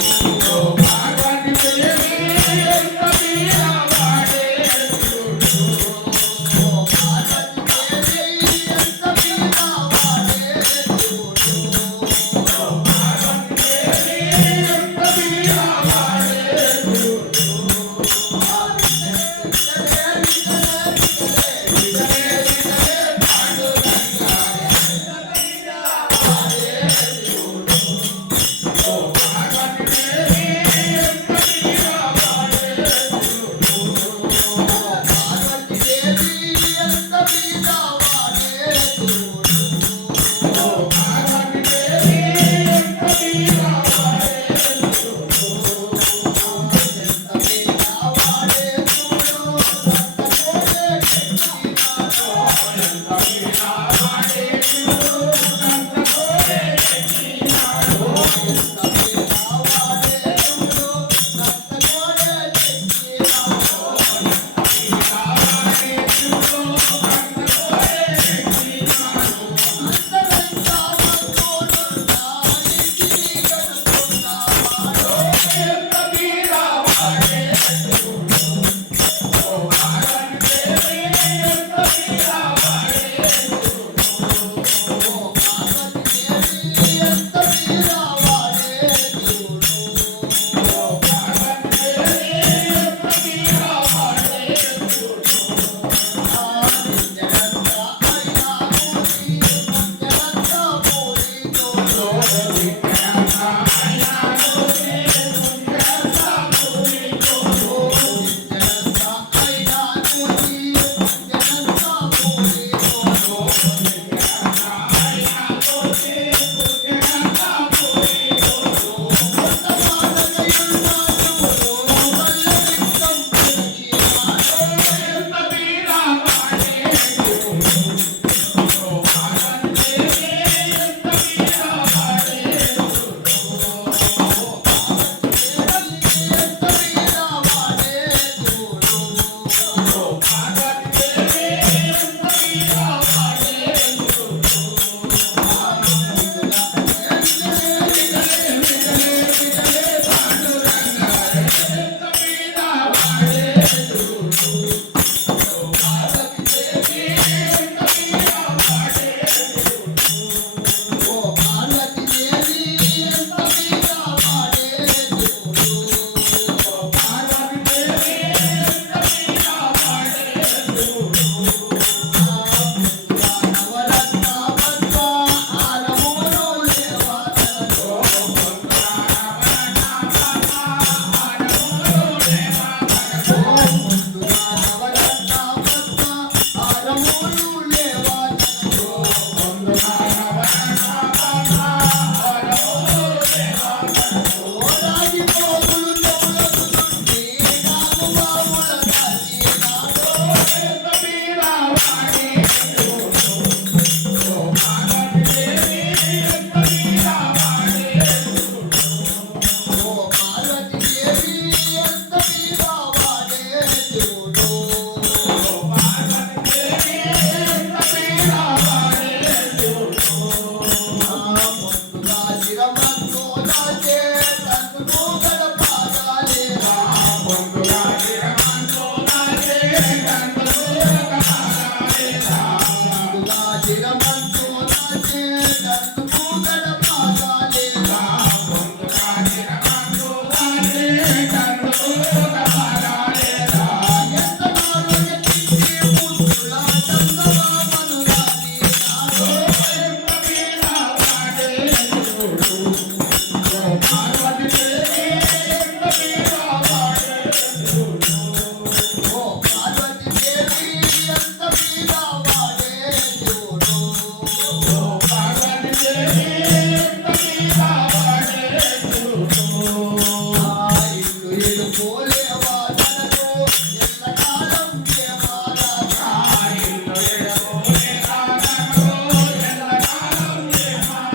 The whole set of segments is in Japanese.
you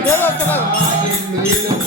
దేవుడు వస్తున్నారు